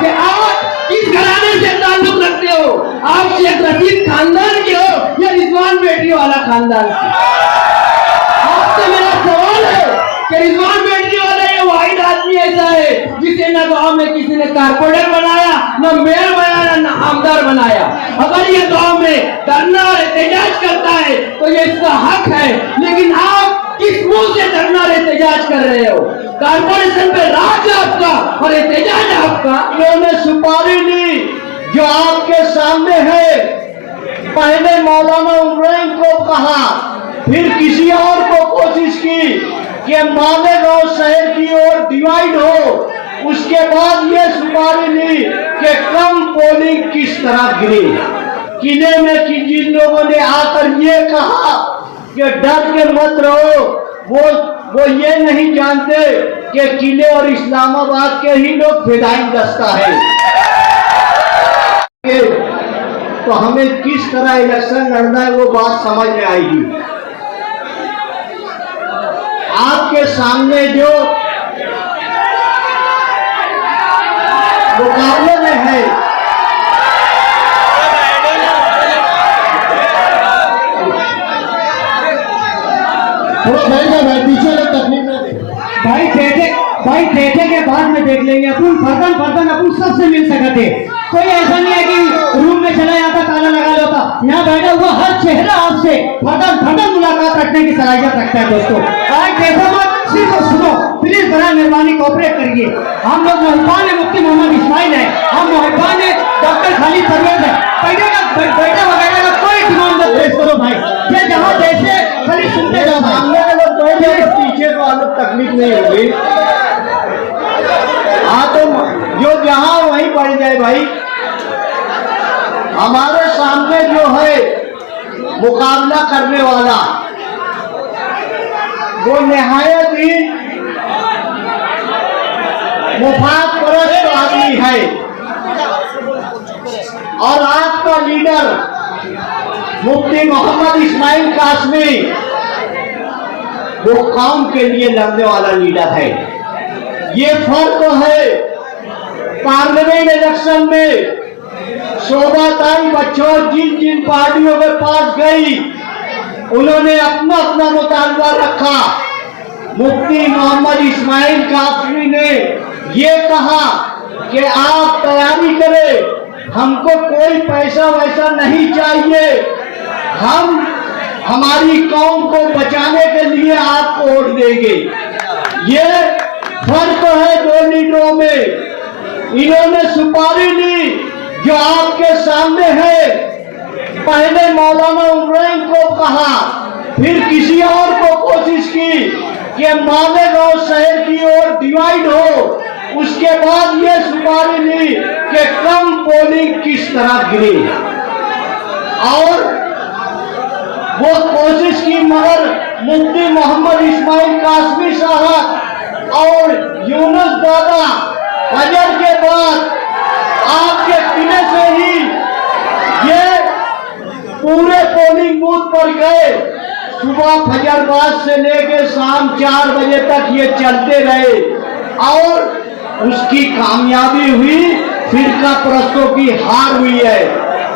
कि आप किस घराने से ताल्लुक रखते हो, आप शेख रशीद खानदान के हो या रिजवान बेटी वाला खानदान से। आपसे मेरा सवाल है कि रिजवान बेटी वाला ये वाहिद आदमी ऐसा है जिसे न गांव में किसी ने कारपोरेटर बनाया, न मेयर बनाया, न आमदार बनाया। अगर ये गांव में धरना और एहतजाज करता है तो ये इसका हक है, लेकिन आप किस मुंह से धरना और एहतजाज कर रहे हो? कारपोरेशन पे राज आपका और एहतजाज आपका। इन्होंने सुपारी ली जो आपके सामने है। पहले मौलाना उमरैन को कहा, फिर किसी और को कोशिश की कि मालेगांव शहर की ओर डिवाइड हो। उसके बाद ये सुपारी ली कि कम पोलिंग किस तरह गिरी। किले में कि जिन लोगों ने आकर ये कहा कि डर के मत रहो, वो ये नहीं जानते कि किले और इस्लामाबाद के ही लोग फिदाइन दस्ता है। तो हमें किस तरह इलेक्शन लड़ना है वो बात समझ में आएगी। आपके सामने जो मुकाबले में है, भाई पीछे लोग तकलीफ ना दे। भाई ठेठे के बाद में देख लेंगे अपन, फर्दन अपन सबसे मिल सकते। कोई ऐसा नहीं है कि रूम में चला जाता ताला लगा जाता। यहाँ बैठा हुआ हर चेहरा आपसे फर्दन मुलाकात रखने की सलाहियत रखता है। दोस्तों भाई देखो मत, सिर्फ सुनो प्लीज, बड़ा मेहरबानी कोऑपरेट करिए। हम लोग मुहिबान है मुफ्ती मोहम्मद इस्माइल है, हम मुहिबान है डॉक्टर खालिद परवेज है। बैठा वगैरह का कोई डिमांड मत पेश करो भाई, ये जहाँ जैसे खाली सुनते जाओ। सामने के लोग बैठे पीछे तो आदत तकलीफ नहीं होगी। हाँ तो जो जहां वहीं पड़ जाए भाई। हमारे सामने जो है मुकाबला करने वाला वो निहायत ही मुफाद परस्त आदमी है, और आपका लीडर मुफ्ती मोहम्मद इस्माइल कासमी वो कौम के लिए लड़ने वाला लीडर है। ये फर्क है पार्लियामेंट इलेक्शन में शोभाताई बच्चों जिन पार्टियों के पास गई उन्होंने अपना अपना मुतालबा रखा। मुफ्ती मोहम्मद इस्माइल कासमी ने ये कहा कि आप तैयारी करें, हमको कोई पैसा वैसा नहीं चाहिए, हम हमारी कौम को बचाने के लिए आपको वोट देंगे। ये फर्क है दो लीडरों में। इन्होंने सुपारी ली जो आपके सामने है। पहले मौलाना उमरैन को कहा, फिर किसी और को कोशिश की कि मालेगांव शहर की ओर डिवाइड हो। उसके बाद ये सुपारी ली कि कम पोलिंग किस तरह गिरी, और वो कोशिश की, मगर मुफ्ती मोहम्मद इस्माइल कासमी साहब और यूनुस दादा फजर के बाद आपके किले से ही ये पूरे पोलिंग बूथ पर गए। सुबह फजरबाद से लेकर शाम 4 बजे तक ये चलते रहे और उसकी कामयाबी हुई, फिरका परस्तों की हार हुई है।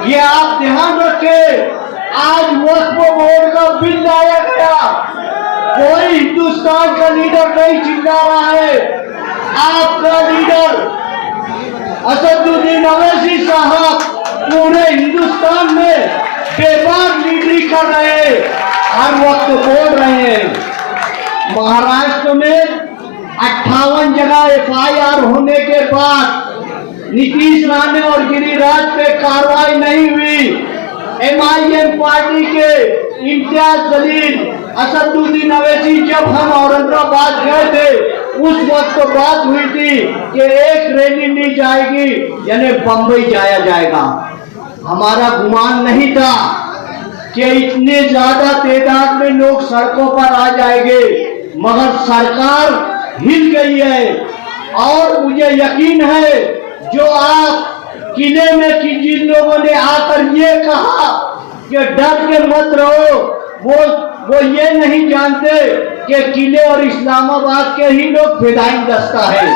ये आप ध्यान रखें। आज वक्फ बोर्ड का बिल लाया गया, कोई हिंदुस्तान का लीडर नहीं चिल्ला रहा है। आपका लीडर असदुद्दीन अवैसी साहब पूरे हिंदुस्तान में बेबाक लीडरी कर रहे हैं, हर वक्त बोल रहे हैं। महाराष्ट्र में 58 जगह FIR होने के बाद नीतीश राणे और गिरिराज पे कार्रवाई नहीं हुई। MIM पार्टी के इम्तियाज जलील, असदुद्दीन अवैसी जब हम औरंगाबाद गए थे उस वक्त तो बात हुई थी कि एक रैली नहीं जाएगी, यानी बंबई जाया जाएगा। हमारा गुमान नहीं था कि इतने ज्यादा तादाद में लोग सड़कों पर आ जाएंगे, मगर सरकार हिल गई है। और मुझे यकीन है जो आप किले में कि जिन लोगों ने आकर ये कहा कि डर के मत रहो, वो ये नहीं जानते कि किले और इस्लामाबाद के ही लोग फिदाइन दस्ता है।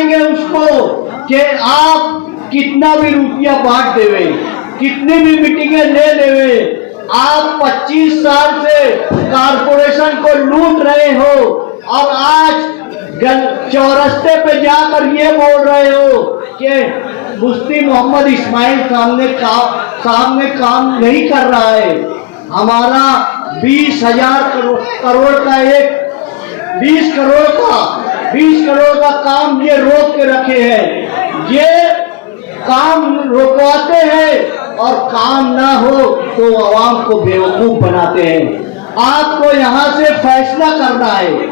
बताएंगे उसको कि आप कितना भी रुपया बांट देवे, कितनी भी मीटिंगें ले लेवे, आप 25 साल से कारपोरेशन को लूट रहे हो और आज चौरस्ते पे जाकर ये बोल रहे हो कि मुफ्ती मोहम्मद इस्माइल सामने काम नहीं कर रहा है। हमारा 20,000 करोड़ का 20 करोड़ का काम ये रोक के रखे हैं। ये काम रोकवाते हैं और काम ना हो तो आवाम को बेवकूफ बनाते हैं। आपको यहाँ से फैसला करना है।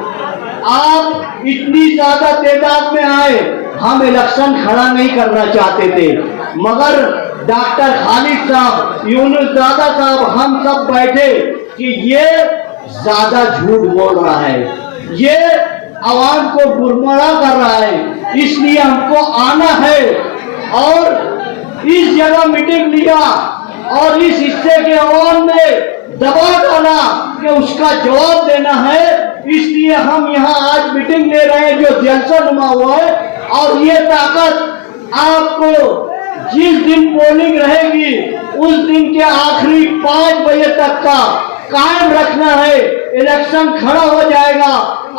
आप इतनी ज्यादा तादाद में आए, हम इलेक्शन खड़ा नहीं करना चाहते थे, मगर डॉक्टर खालिद साहब, यूनुस दादा साहब, हम सब बैठे कि ये ज्यादा झूठ बोल रहा है, ये आवाम को गुरमरा कर रहा है, इसलिए हमको आना है और इस जगह मीटिंग लिया और इस हिस्से के आवाम ने दबाव डाला कि उसका जवाब देना है। इसलिए हम यहाँ आज मीटिंग ले रहे हैं जो जलसा नुमा हुआ है। और ये ताकत आपको जिस दिन पोलिंग रहेगी उस दिन के आखिरी 5 बजे तक का कायम रखना है। इलेक्शन खड़ा हो जाएगा,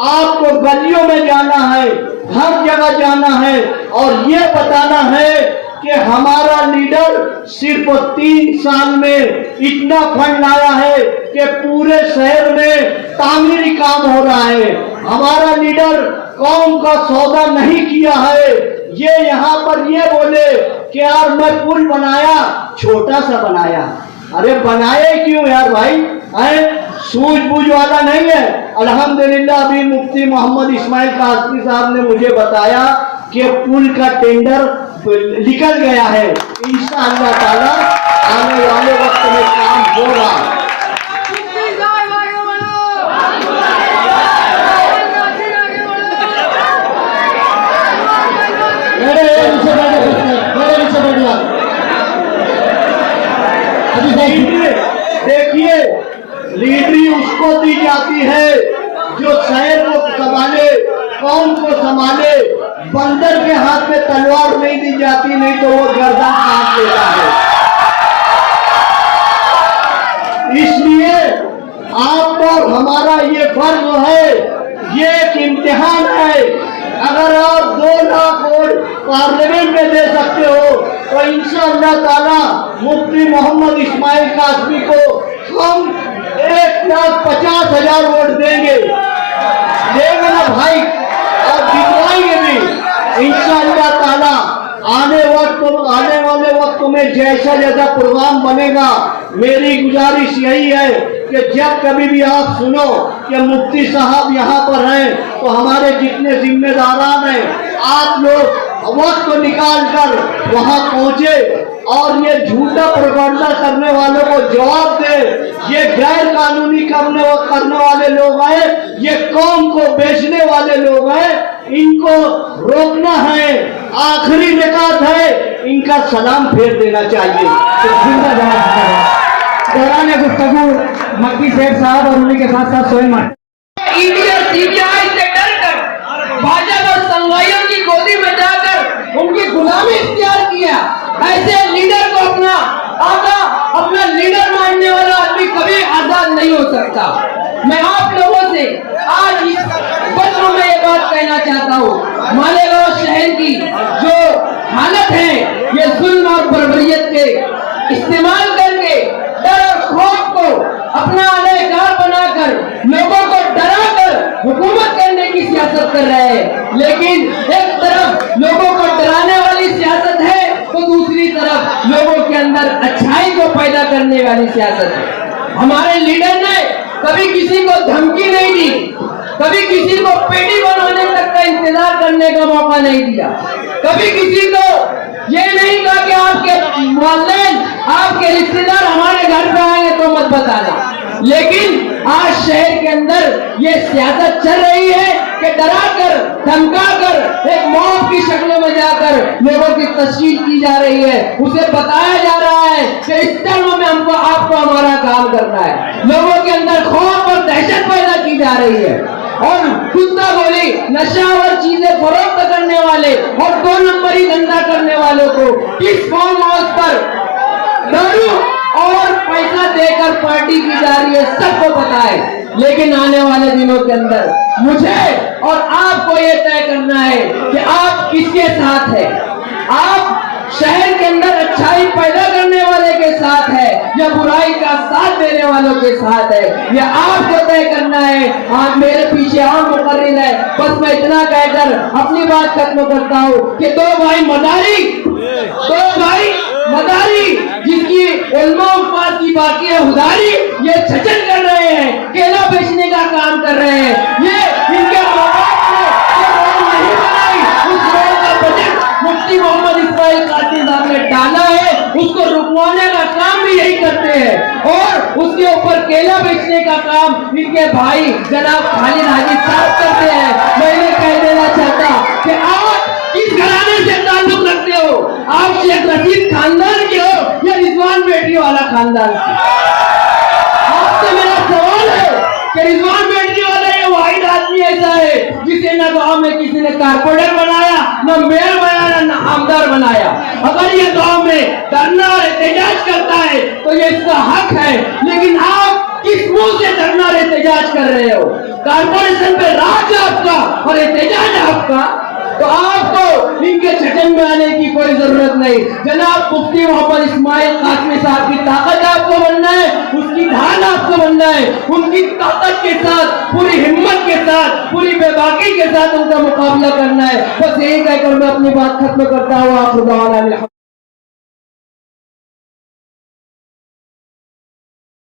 आपको गलियों में जाना है, हर जगह जाना है और ये बताना है कि हमारा लीडर सिर्फ 3 साल में इतना फंड लाया है कि पूरे शहर में तामीरी काम हो रहा है। हमारा लीडर कौम का सौदा नहीं किया है। ये यहाँ पर ये बोले कि यार मैं पुल बनाया, छोटा सा बनाया। अरे बनाए क्यों यार भाई, सूझबूझ वाला नहीं है। अल्हम्दुलिल्लाह अभी मुफ्ती मोहम्मद इस्माइल कासमी साहब ने मुझे बताया कि पुल का टेंडर निकल गया है। इंशाअल्लाह ताला आने वाले वक्त में काम होगा। देखिए, लीडरी उसको दी जाती है जो शहर को संभाले, कौम को संभाले। बंदर के हाथ में तलवार नहीं दी जाती, नहीं तो वो गर्दन काट देता है। इसलिए आप और हमारा ये फर्ज है, ये एक इम्तिहान है। अगर आप 2 लाख वोट पार्लियामेंट में दे सकते हो तो इंशाअल्लाह ताला मुफ्ती मोहम्मद इस्माइल कासमी को हम 1,50,000 वोट देंगे ना भाई, और जितवाएंगे भी इंशाअल्लाह ताला। आने वाले वक्त में जैसा प्रोग्राम बनेगा, मेरी गुजारिश यही है कि जब कभी भी आप सुनो कि मुफ्ती साहब यहाँ पर हैं तो हमारे जितने जिम्मेदारान हैं, आप लोग वक्त को निकाल कर वहाँ पहुँचे और ये झूठा प्रोपेगेंडा करने वालों को जवाब दे। ये गैर कानूनी करने वाले लोग हैं, ये कौम को बेचने वाले लोग हैं, इनको रोकना है। आखिरी निकात है, इनका सलाम फेर देना चाहिए। दौरान गुफ्तगू मक्की सेठ साहब और उन्हीं के साथ साथ सोहेल ईडी और सीबीआई से डरकर भाजपा और संगवाइयों की गोदी में जाकर उनकी गुलामी इख्तियार किया। ऐसे लीडर को अपना लीडर मानने वाला आदमी कभी आजाद नहीं हो सकता। मैं आप लोगों से आज इस पत्र में ये बात कहना चाहता हूँ, मालेगांव शहर की जो हालत है, ये जुल्म और बर्बरियत के इस्तेमाल करके डर और खौफ को अपना आलेगार बनाकर लोगों को डराकर हुकूमत करने की सियासत कर रहे हैं। लेकिन एक तरफ लोगों को डराने वाली सियासत है तो दूसरी तरफ लोगों के अंदर अच्छाई को पैदा करने वाली सियासत है। हमारे लीडर ने कभी किसी को धमकी नहीं दी, कभी किसी को पेटी बनाने तक का इंतजार करने का मौका नहीं दिया, कभी किसी को ये नहीं कहा कि आपके वालिदैन, आपके रिश्तेदार हमारे घर पे आएंगे तो मत बताना। लेकिन आज शहर के अंदर ये सियासत चल रही है कि डराकर धमकाकर एक मौत की शक्ल में जाकर लोगों की तस्वीर की जा रही है। उसे बताया जा रहा है कि इस टर्म में हमको आपको हमारा काम करना है। लोगों के अंदर खौफ और दहशत पैदा की जा रही है। और कुत्ता बोली नशा और चीजें फरोख्त करने वाले और 2 नंबरी धंधा करने वालों को किस फार्म हाउस पर दारू और पैसा देकर पार्टी की जा रही है, सबको पता है। लेकिन आने वाले दिनों के अंदर मुझे और आपको ये तय करना है कि आप किसके साथ है। आप शहर के अंदर अच्छाई पैदा करने वाले के साथ है या बुराई का साथ देने वालों के साथ है, यह आपको तय करना है। आप मेरे पीछे और मुकर्रिर है। बस मैं इतना कहकर अपनी बात खत्म करता हूँ कि 2 भाई मदारी जिसकी उल्मा उफ़ात की बाकी है हुदारी, ये छचन कर रहे हैं, केला बेचने का काम कर रहे हैं। ये इनके नहीं बनाई, उस रोड का बजट मुफ्ती मोहम्मद इस्माइल कासिम साहब ने डाला है, उसको रुकवाने का काम भी यही करते हैं और उसके ऊपर केला बेचने का काम इनके भाई जनाब खालिद हाजी साहब करते हैं। मैं ये कह देना चाहता कि आप किस घराने से ताल्लुक रखते हो, आप शेख रशीद खानदान के हो या रिजवान बेटी वाला खानदान से। आपसे मेरा सवाल है कि रिजवान बेटी वाला ये वाहिद आदमी ऐसा है जिसे न गांव में किसी ने कारपोरेटर बनाया, न मेयर बनाया, न आमदार बनाया। अगर ये गांव में धरना और एहतजाज करता है तो ये इसका हक है, लेकिन आप किस मुंह से धरना और एहतजाज कर रहे हो? कारपोरेशन पे राज आपका और एहतजाज आपका, तो आपको इनके छटन में आने की कोई जरूरत नहीं। जनाब मुफ्ती मोहम्मद इस्माइल कासिमी साहब की ताकत आपको बनना है, उसकी ढाल आपको बनना है, उनकी ताकत के साथ, पूरी हिम्मत के साथ, पूरी बेबाकी के साथ उनका मुकाबला करना है। बस यही कहकर मैं अपनी बात खत्म करता हूँ। आप